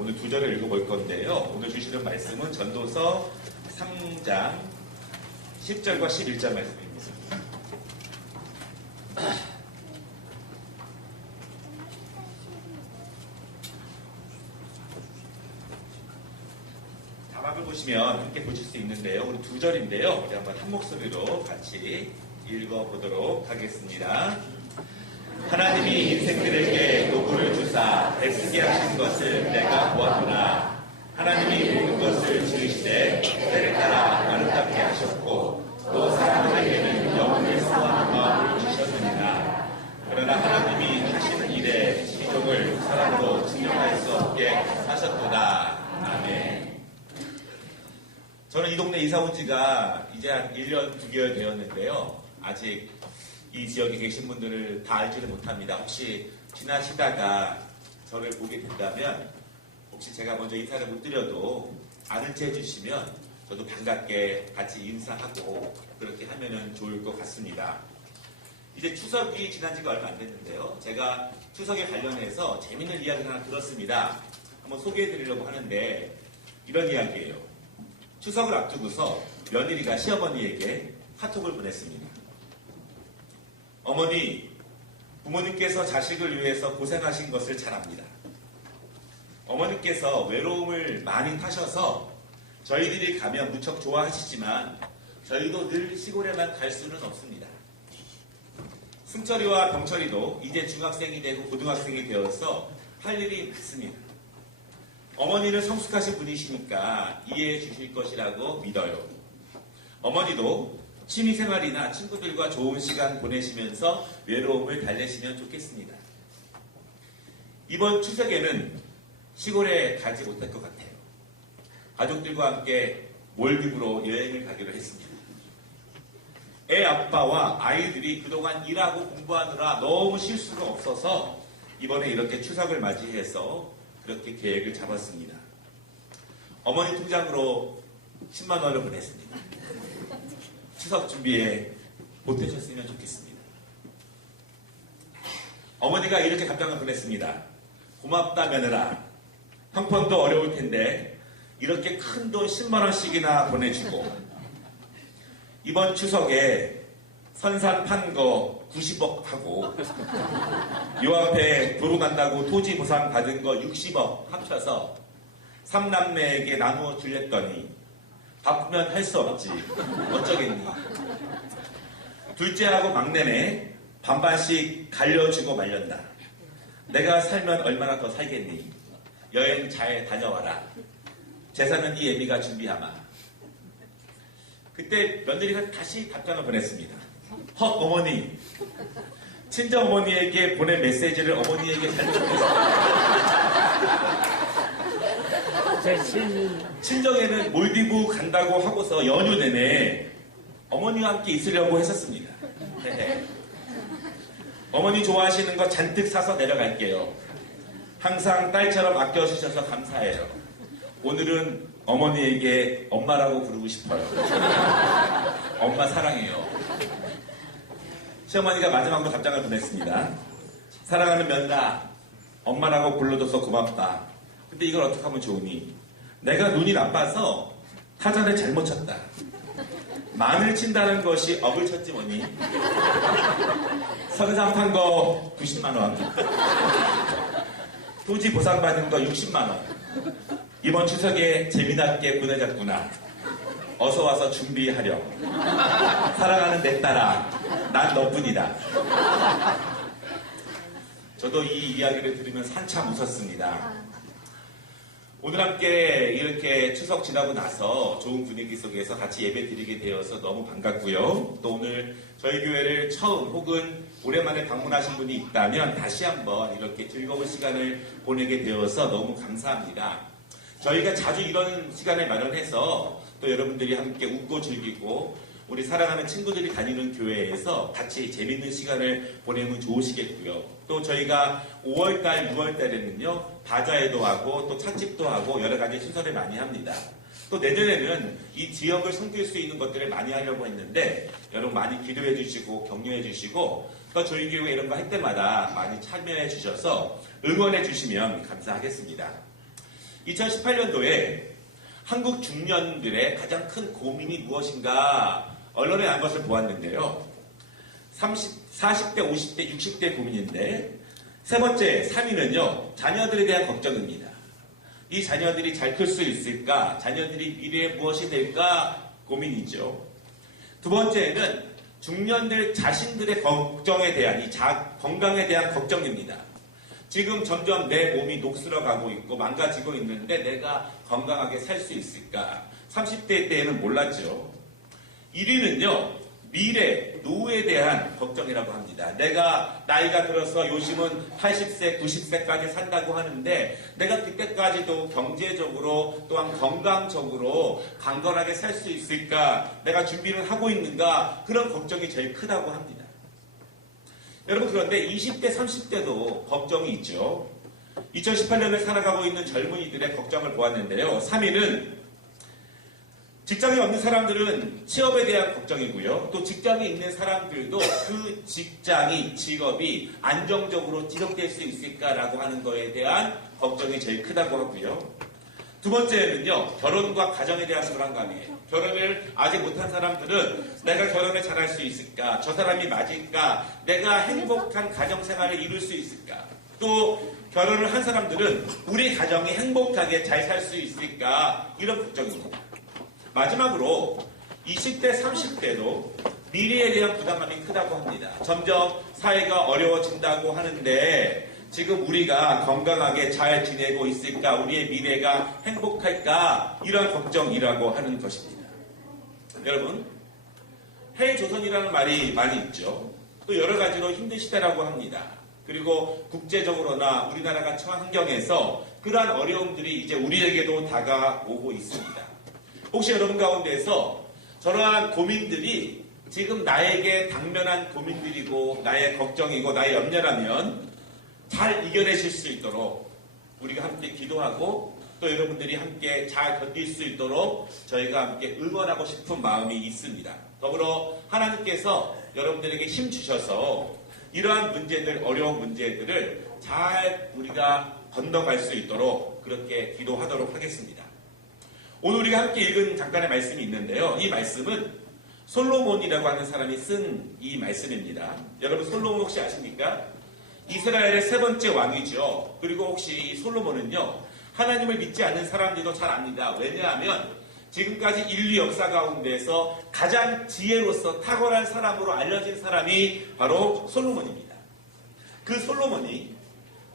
오늘 두 절을 읽어볼 건데요. 오늘 주시는 말씀은 전도서 3장 10절과 11절 말씀입니다. 자막을 보시면 함께 보실 수 있는데요. 오늘 두 절인데요. 우리 한번 한 목소리로 같이 읽어보도록 하겠습니다. 하나님이 인생들에게 노고를 주사 애쓰게 하신 것을 내가 보았구나. 하나님이 모든 것을 지으시되 때를 따라 아름답게 하셨고 또 사람들에게는 영혼을 사모하는 마음을 주셨느니라. 그러나 하나님이 하시는 일에 시종을 사람으로 증명할 수 없게 하셨도다. 아멘. 저는 이 동네 이사 온 지가 이제 한 1년 9개월 되었는데요. 아직 이 지역에 계신 분들을 다 알지는 못합니다. 혹시 지나시다가 저를 보게 된다면 혹시 제가 먼저 인사를 못 드려도 아는 체 해주시면 저도 반갑게 같이 인사하고 그렇게 하면은 좋을 것 같습니다. 이제 추석이 지난 지가 얼마 안 됐는데요. 제가 추석에 관련해서 재밌는 이야기를 하나 들었습니다. 한번 소개해 드리려고 하는데 이런 이야기예요. 추석을 앞두고서 며느리가 시어머니에게 카톡을 보냈습니다. 어머니, 부모님께서 자식을 위해서 고생하신 것을 잘 압니다. 어머니께서 외로움을 많이 타셔서 저희들이 가면 무척 좋아하시지만 저희도 늘 시골에만 갈 수는 없습니다. 승철이와 병철이도 이제 중학생이 되고 고등학생이 되어서 할 일이 많습니다. 어머니는 성숙하신 분이시니까 이해해 주실 것이라고 믿어요. 어머니도 취미생활이나 친구들과 좋은 시간 보내시면서 외로움을 달래시면 좋겠습니다. 이번 추석에는 시골에 가지 못할 것 같아요. 가족들과 함께 몰디브로 여행을 가기로 했습니다. 애 아빠와 아이들이 그동안 일하고 공부하느라 너무 쉴 수가 없어서 이번에 이렇게 추석을 맞이해서 그렇게 계획을 잡았습니다. 어머니 통장으로 10만 원을 보냈습니다. 추석 준비에 보태셨으면 좋겠습니다. 어머니가 이렇게 답장을 보냈습니다. 고맙다 며느라. 형편도 어려울 텐데 이렇게 큰 돈 10만 원씩이나 보내주고 이번 추석에 선산 판 거 90억 하고 요 앞에 도로 간다고 토지 보상 받은 거 60억 합쳐서 3남매에게 나누어 줄랬더니 바쁘면 할 수 없지 어쩌겠니. 둘째하고 막내네 반반씩 갈려주고 말렸다. 내가 살면 얼마나 더 살겠니. 여행 잘 다녀와라. 재산은 이 애미가 준비하마. 그때 며느리가 다시 답장을 보냈습니다. 헛 어머니, 친정 어머니에게 보낸 메시지를 어머니에게 잘못 보냈습니다. 친정에는 몰디브 간다고 하고서 연휴 내내 어머니와 함께 있으려고 했었습니다. 어머니 좋아하시는 거 잔뜩 사서 내려갈게요. 항상 딸처럼 아껴주셔서 감사해요. 오늘은 어머니에게 엄마라고 부르고 싶어요. 엄마 사랑해요. 시어머니가 마지막으로 답장을 보냈습니다. 사랑하는 며느라, 엄마라고 불러줘서 고맙다. 근데 이걸 어떻게 하면 좋으니? 내가 눈이 나빠서 타자를 잘못 쳤다. 마늘 친다는 것이 억을 쳤지 뭐니. 선상 판 거 90만 원. 토지 보상받은 거 60만 원. 이번 추석에 재미나게 보내자꾸나. 어서 와서 준비하렴. 사랑하는 내 딸아, 난 너뿐이다. 저도 이 이야기를 들으면서 한참 웃었습니다. 오늘 함께 이렇게 추석 지나고 나서 좋은 분위기 속에서 같이 예배 드리게 되어서 너무 반갑고요. 또 오늘 저희 교회를 처음 혹은 오랜만에 방문하신 분이 있다면 다시 한번 이렇게 즐거운 시간을 보내게 되어서 너무 감사합니다. 저희가 자주 이런 시간을 마련해서 또 여러분들이 함께 웃고 즐기고 우리 사랑하는 친구들이 다니는 교회에서 같이 재밌는 시간을 보내면 좋으시겠고요. 또 저희가 5월달, 6월달에는요, 바자회도 하고 또 찻집도 하고 여러 가지 순서를 많이 합니다. 또 내년에는 이 지역을 섬길 수 있는 것들을 많이 하려고 했는데 여러분 많이 기도해 주시고 격려해 주시고 또 저희 교회 이런 거 할 때마다 많이 참여해 주셔서 응원해 주시면 감사하겠습니다. 2018년도에 한국 중년들의 가장 큰 고민이 무엇인가 언론에 난 것을 보았는데요. 40대, 50대, 60대 고민인데 세 번째 3위는요. 자녀들에 대한 걱정입니다. 이 자녀들이 잘 클 수 있을까? 자녀들이 미래에 무엇이 될까? 고민이죠. 두 번째는 중년들 자신들의 걱정에 대한 건강에 대한 걱정입니다. 지금 점점 내 몸이 녹슬어가고 있고 망가지고 있는데 내가 건강하게 살 수 있을까? 30대 때에는 몰랐죠. 1위는요. 미래, 노후에 대한 걱정이라고 합니다. 내가 나이가 들어서 요즘은 80세, 90세까지 산다고 하는데 내가 그때까지도 경제적으로 또한 건강적으로 강건하게 살 수 있을까? 내가 준비를 하고 있는가? 그런 걱정이 제일 크다고 합니다. 여러분 그런데 20대, 30대도 걱정이 있죠. 2018년을 살아가고 있는 젊은이들의 걱정을 보았는데요. 3위는 직장이 없는 사람들은 취업에 대한 걱정이고요. 또 직장에 있는 사람들도 그 직업이 안정적으로 지속될 수 있을까라고 하는 거에 대한 걱정이 제일 크다고 하고요. 두 번째는요. 결혼과 가정에 대한 불안감이에요. 결혼을 아직 못한 사람들은 내가 결혼을 잘할 수 있을까? 저 사람이 맞을까? 내가 행복한 가정생활을 이룰 수 있을까? 또 결혼을 한 사람들은 우리 가정이 행복하게 잘 살 수 있을까? 이런 걱정입니다. 마지막으로 20대, 30대도 미래에 대한 부담감이 크다고 합니다. 점점 사회가 어려워진다고 하는데 지금 우리가 건강하게 잘 지내고 있을까? 우리의 미래가 행복할까? 이런 걱정이라고 하는 것입니다. 여러분, 해조선이라는 말이 많이 있죠. 또 여러 가지로 힘든 시대라고 합니다. 그리고 국제적으로나 우리나라가 처한 환경에서 그러한 어려움들이 이제 우리에게도 다가오고 있습니다. 혹시 여러분 가운데서 저러한 고민들이 지금 나에게 당면한 고민들이고 나의 걱정이고 나의 염려라면 잘 이겨내실 수 있도록 우리가 함께 기도하고 또 여러분들이 함께 잘 견딜 수 있도록 저희가 함께 응원하고 싶은 마음이 있습니다. 더불어 하나님께서 여러분들에게 힘 주셔서 이러한 문제들, 어려운 문제들을 잘 우리가 건너갈 수 있도록 그렇게 기도하도록 하겠습니다. 오늘 우리가 함께 읽은 잠깐의 말씀이 있는데요. 이 말씀은 솔로몬이라고 하는 사람이 쓴 이 말씀입니다. 여러분 솔로몬 혹시 아십니까? 이스라엘의 세 번째 왕이죠. 그리고 혹시 이 솔로몬은요. 하나님을 믿지 않는 사람들도 잘 압니다. 왜냐하면 지금까지 인류 역사 가운데서 가장 지혜로서 탁월한 사람으로 알려진 사람이 바로 솔로몬입니다. 그 솔로몬이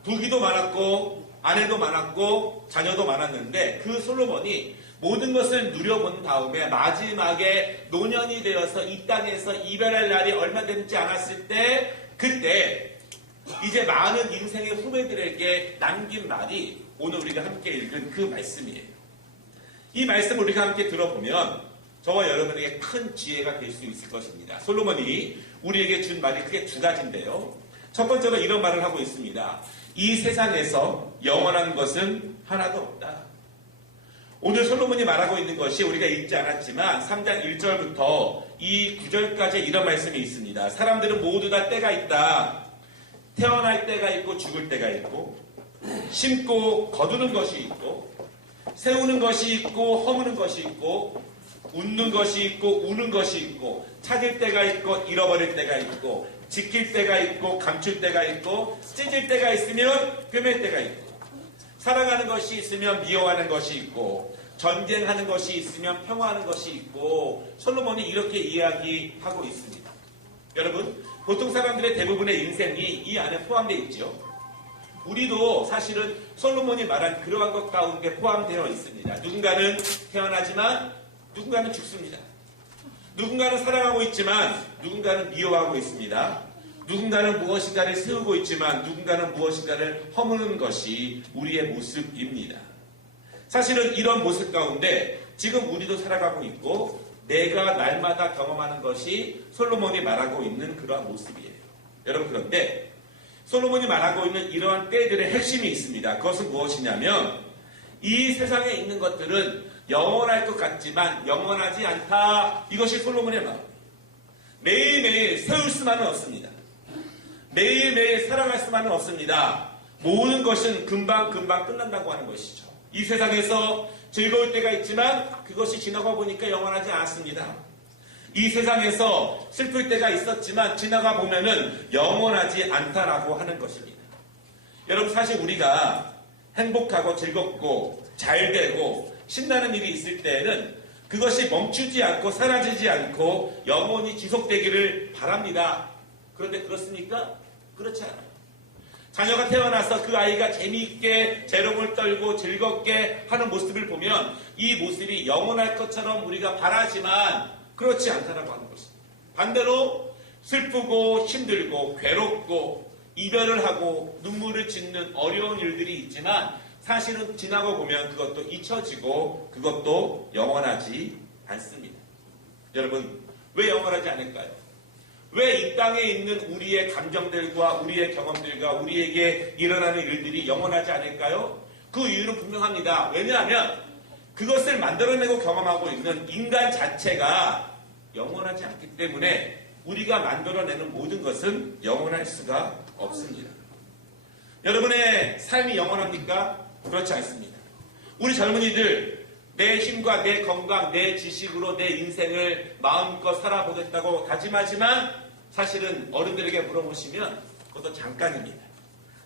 부귀도 많았고 아내도 많았고 자녀도 많았는데 그 솔로몬이 모든 것을 누려본 다음에 마지막에 노년이 되어서 이 땅에서 이별할 날이 얼마 남지 않았을 때 그때 이제 많은 인생의 후배들에게 남긴 말이 오늘 우리가 함께 읽은 그 말씀이에요. 이 말씀을 우리가 함께 들어보면 저와 여러분에게 큰 지혜가 될 수 있을 것입니다. 솔로몬이 우리에게 준 말이 크게 두 가지인데요. 첫 번째로 이런 말을 하고 있습니다. 이 세상에서 영원한 것은 하나도 없다. 오늘 솔로몬이 말하고 있는 것이 우리가 읽지 않았지만 3장 1절부터 이 9절까지 이런 말씀이 있습니다. 사람들은 모두 다 때가 있다. 태어날 때가 있고 죽을 때가 있고 심고 거두는 것이 있고 세우는 것이 있고 허무는 것이 있고 웃는 것이 있고 우는 것이 있고 찾을 때가 있고 잃어버릴 때가 있고 지킬 때가 있고 감출 때가 있고 찢을 때가 있으면 꿰맬 때가 있고 사랑하는 것이 있으면 미워하는 것이 있고 전쟁하는 것이 있으면 평화하는 것이 있고 솔로몬이 이렇게 이야기하고 있습니다. 여러분 보통 사람들의 대부분의 인생이 이 안에 포함되어 있죠. 우리도 사실은 솔로몬이 말한 그러한 것 가운데 포함되어 있습니다. 누군가는 태어나지만 누군가는 죽습니다. 누군가는 사랑하고 있지만 누군가는 미워하고 있습니다. 누군가는 무엇인가를 세우고 있지만 누군가는 무엇인가를 허무는 것이 우리의 모습입니다. 사실은 이런 모습 가운데 지금 우리도 살아가고 있고 내가 날마다 경험하는 것이 솔로몬이 말하고 있는 그러한 모습이에요. 여러분 그런데 솔로몬이 말하고 있는 이러한 때들의 핵심이 있습니다. 그것은 무엇이냐면 이 세상에 있는 것들은 영원할 것 같지만 영원하지 않다. 이것이 솔로몬의 말. 매일매일 세울 수만은 없습니다. 매일매일 살아갈 수만은 없습니다. 모든 것은 금방금방 끝난다고 하는 것이죠. 이 세상에서 즐거울 때가 있지만 그것이 지나가 보니까 영원하지 않습니다. 이 세상에서 슬플 때가 있었지만 지나가 보면은 영원하지 않다라고 하는 것입니다. 여러분, 사실 우리가 행복하고 즐겁고 잘 되고 신나는 일이 있을 때에는 그것이 멈추지 않고 사라지지 않고 영원히 지속되기를 바랍니다. 그런데 그렇습니까? 그렇지 않아요. 자녀가 태어나서 그 아이가 재미있게 재롱을 떨고 즐겁게 하는 모습을 보면 이 모습이 영원할 것처럼 우리가 바라지만 그렇지 않다라고 하는 것입니다. 반대로 슬프고 힘들고 괴롭고 이별을 하고 눈물을 짓는 어려운 일들이 있지만 사실은 지나고 보면 그것도 잊혀지고 그것도 영원하지 않습니다. 여러분, 왜 영원하지 않을까요? 왜 이 땅에 있는 우리의 감정들과 우리의 경험들과 우리에게 일어나는 일들이 영원하지 않을까요? 그 이유는 분명합니다. 왜냐하면 그것을 만들어내고 경험하고 있는 인간 자체가 영원하지 않기 때문에 우리가 만들어내는 모든 것은 영원할 수가 없습니다. 여러분의 삶이 영원합니까? 그렇지 않습니다. 우리 젊은이들 내 힘과 내 건강, 내 지식으로 내 인생을 마음껏 살아보겠다고 다짐하지만 사실은 어른들에게 물어보시면 그것도 잠깐입니다.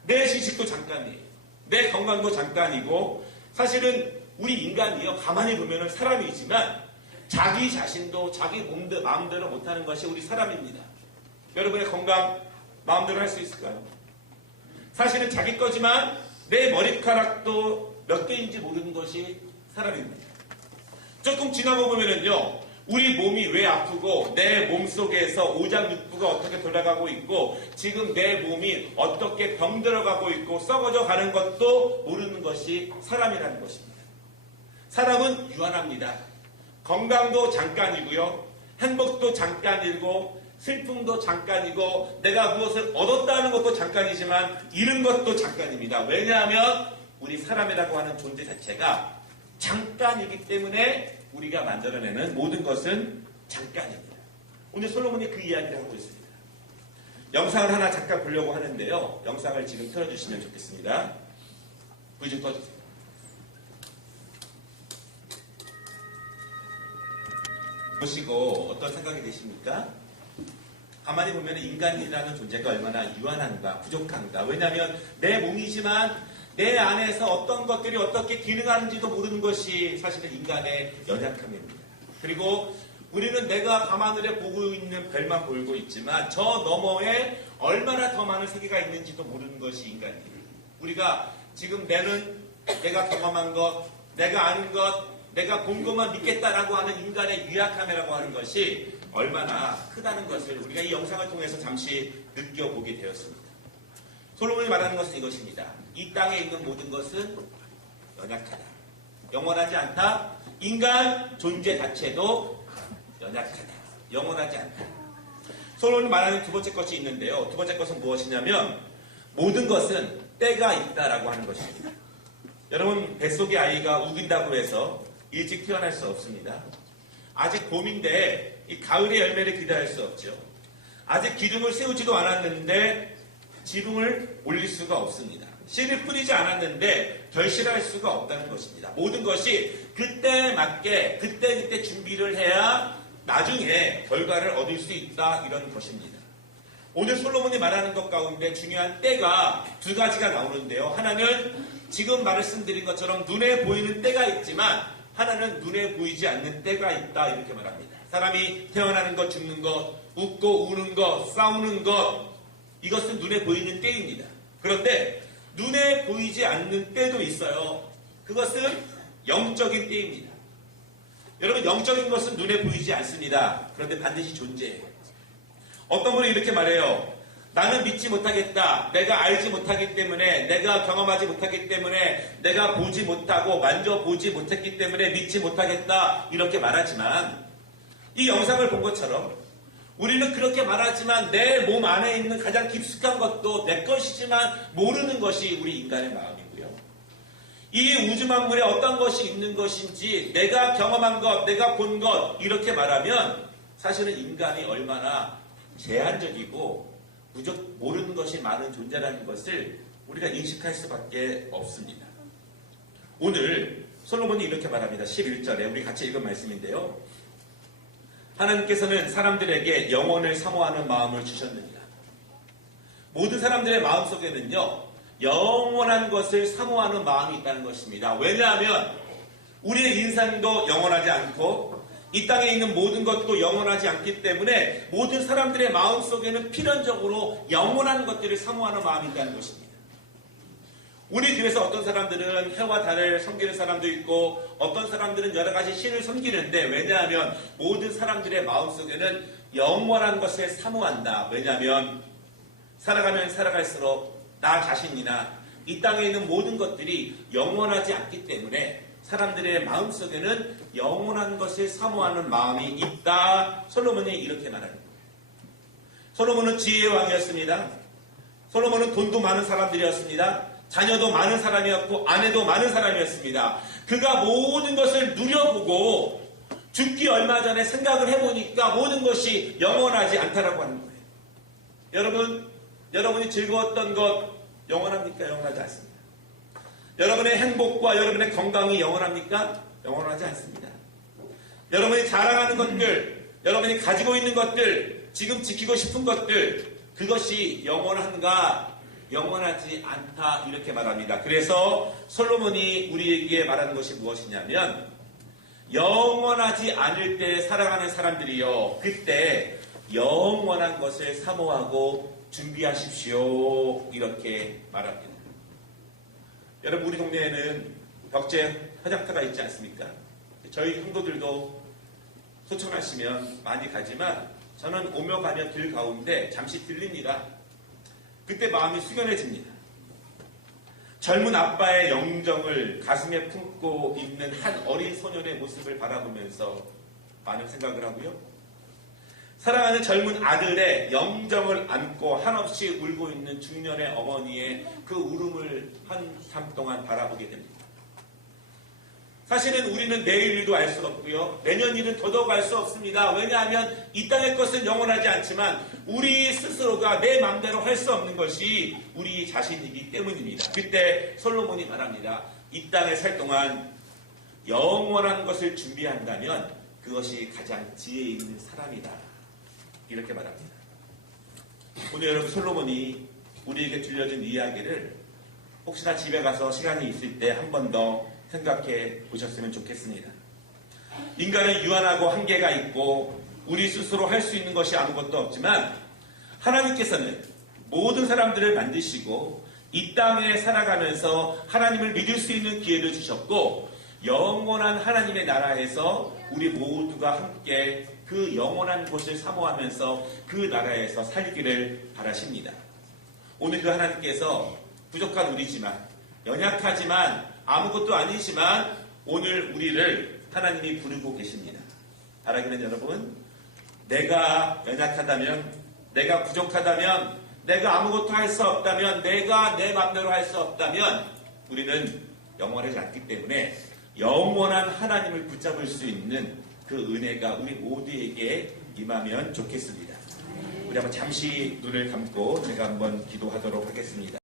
내 지식도 잠깐이에요. 내 건강도 잠깐이고 사실은 우리 인간이요, 가만히 보면 사람이지만 자기 자신도 자기 마음대로 못하는 것이 우리 사람입니다. 여러분의 건강 마음대로 할 수 있을까요? 사실은 자기 거지만 내 머리카락도 몇 개인지 모르는 것이 사람입니다. 조금 지나고 보면은요, 우리 몸이 왜 아프고 내 몸속에서 오장육부가 어떻게 돌아가고 있고 지금 내 몸이 어떻게 병들어가고 있고 썩어져 가는 것도 모르는 것이 사람이라는 것입니다. 사람은 유한합니다. 건강도 잠깐이고요, 행복도 잠깐이고 슬픔도 잠깐이고 내가 무엇을 얻었다는 것도 잠깐이지만 잃은 것도 잠깐입니다. 왜냐하면 우리 사람이라고 하는 존재 자체가 잠깐이기 때문에 우리가 만들어내는 모든 것은 잠깐입니다. 오늘 솔로몬이 그 이야기를 하고 있습니다. 영상을 하나 잠깐 보려고 하는데요. 영상을 지금 틀어주시면 좋겠습니다. 불 좀 꺼주세요. 보시고 어떤 생각이 드십니까? 가만히 보면 인간이라는 존재가 얼마나 유한한가, 부족한가. 왜냐하면 내 몸이지만 내 안에서 어떤 것들이 어떻게 기능하는지도 모르는 것이 사실은 인간의 연약함입니다. 그리고 우리는 내가 밤하늘에 보고 있는 별만 보고 있지만 저 너머에 얼마나 더 많은 세계가 있는지도 모르는 것이 인간입니다. 우리가 지금 내가 경험한 것, 내가 아는 것, 내가 본 것만 믿겠다라고 하는 인간의 유약함이라고 하는 것이 얼마나 크다는 것을 우리가 이 영상을 통해서 잠시 느껴보게 되었습니다. 솔로몬이 말하는 것은 이것입니다. 이 땅에 있는 모든 것은 연약하다. 영원하지 않다. 인간 존재 자체도 연약하다. 영원하지 않다. 솔로몬이 말하는 두 번째 것이 있는데요. 두 번째 것은 무엇이냐면 모든 것은 때가 있다라고 하는 것입니다. 여러분, 뱃속의 아이가 우긴다고 해서 일찍 태어날 수 없습니다. 아직 봄인데 이 가을의 열매를 기대할 수 없죠. 아직 기둥을 세우지도 않았는데 지붕을 올릴 수가 없습니다. 씨를 뿌리지 않았는데 결실할 수가 없다는 것입니다. 모든 것이 그때에 맞게 그때 준비를 해야 나중에 결과를 얻을 수 있다, 이런 것입니다. 오늘 솔로몬이 말하는 것 가운데 중요한 때가 두 가지가 나오는데요. 하나는 지금 말씀드린 것처럼 눈에 보이는 때가 있지만 하나는 눈에 보이지 않는 때가 있다, 이렇게 말합니다. 사람이 태어나는 것, 죽는 것, 웃고 우는 것, 싸우는 것, 이것은 눈에 보이는 때입니다. 그런데 눈에 보이지 않는 때도 있어요. 그것은 영적인 때입니다. 여러분, 영적인 것은 눈에 보이지 않습니다. 그런데 반드시 존재해요. 어떤 분이 이렇게 말해요. 나는 믿지 못하겠다. 내가 알지 못하기 때문에, 내가 경험하지 못하기 때문에, 내가 보지 못하고 만져보지 못했기 때문에 믿지 못하겠다, 이렇게 말하지만 이 영상을 본 것처럼 우리는 그렇게 말하지만 내 몸 안에 있는 가장 깊숙한 것도 내 것이지만 모르는 것이 우리 인간의 마음이고요. 이 우주 만물에 어떤 것이 있는 것인지 내가 경험한 것, 내가 본 것, 이렇게 말하면 사실은 인간이 얼마나 제한적이고 모르는 것이 많은 존재라는 것을 우리가 인식할 수밖에 없습니다. 오늘 솔로몬이 이렇게 말합니다. 11절에 우리 같이 읽은 말씀인데요. 하나님께서는 사람들에게 영원을 사모하는 마음을 주셨느니라. 모든 사람들의 마음속에는요, 영원한 것을 사모하는 마음이 있다는 것입니다. 왜냐하면 우리의 인생도 영원하지 않고 이 땅에 있는 모든 것도 영원하지 않기 때문에 모든 사람들의 마음속에는 필연적으로 영원한 것들을 사모하는 마음이 있다는 것입니다. 우리 교회에서 어떤 사람들은 해와 달을 섬기는 사람도 있고 어떤 사람들은 여러 가지 신을 섬기는데, 왜냐하면 모든 사람들의 마음속에는 영원한 것을 사모한다. 왜냐하면 살아가면 살아갈수록 나 자신이나 이 땅에 있는 모든 것들이 영원하지 않기 때문에 사람들의 마음속에는 영원한 것을 사모하는 마음이 있다. 솔로몬이 이렇게 말하는 거예요. 솔로몬은 지혜의 왕이었습니다. 솔로몬은 돈도 많은 사람들이었습니다. 자녀도 많은 사람이었고 아내도 많은 사람이었습니다. 그가 모든 것을 누려보고 죽기 얼마 전에 생각을 해보니까 모든 것이 영원하지 않다라고 하는 거예요. 여러분이 즐거웠던 것 영원합니까? 영원하지 않습니다. 여러분의 행복과 여러분의 건강이 영원합니까? 영원하지 않습니다. 여러분이 자랑하는 것들, 여러분이 가지고 있는 것들, 지금 지키고 싶은 것들, 그것이 영원한가? 영원하지 않다. 이렇게 말합니다. 그래서 솔로몬이 우리에게 말하는 것이 무엇이냐면, 영원하지 않을 때 살아가는 사람들이요, 그때 영원한 것을 사모하고 준비하십시오. 이렇게 말합니다. 여러분, 우리 동네에는 벽제 화장터가 있지 않습니까? 저희 형도들도 소천하시면 많이 가지만 저는 오며 가며 길 가운데 잠시 들립니다. 그때 마음이 숙연해집니다. 젊은 아빠의 영정을 가슴에 품고 있는 한 어린 소년의 모습을 바라보면서 많은 생각을 하고요. 사랑하는 젊은 아들의 영정을 안고 한없이 울고 있는 중년의 어머니의 그 울음을 한참 동안 바라보게 됩니다. 사실은 우리는 내일 일도 알 수 없고요. 내년 일은 더더욱 알 수 없습니다. 왜냐하면 이 땅의 것은 영원하지 않지만 우리 스스로가 내 마음대로 할 수 없는 것이 우리 자신이기 때문입니다. 그때 솔로몬이 말합니다. 이 땅에 살 동안 영원한 것을 준비한다면 그것이 가장 지혜 있는 사람이다. 이렇게 말합니다. 오늘 여러분, 솔로몬이 우리에게 들려준 이야기를 혹시나 집에 가서 시간이 있을 때 한 번 더 생각해 보셨으면 좋겠습니다. 인간은 유한하고 한계가 있고 우리 스스로 할 수 있는 것이 아무것도 없지만 하나님께서는 모든 사람들을 만드시고 이 땅에 살아가면서 하나님을 믿을 수 있는 기회를 주셨고 영원한 하나님의 나라에서 우리 모두가 함께 그 영원한 곳을 사모하면서 그 나라에서 살기를 바라십니다. 오늘 그 하나님께서 부족한 우리지만, 연약하지만, 아무것도 아니지만 오늘 우리를 하나님이 부르고 계십니다. 바라기는 여러분, 내가 연약하다면, 내가 부족하다면, 내가 아무것도 할 수 없다면, 내가 내 마음대로 할 수 없다면 우리는 영원하지 않기 때문에 영원한 하나님을 붙잡을 수 있는 그 은혜가 우리 모두에게 임하면 좋겠습니다. 우리 한번 잠시 눈을 감고 제가 한번 기도하도록 하겠습니다.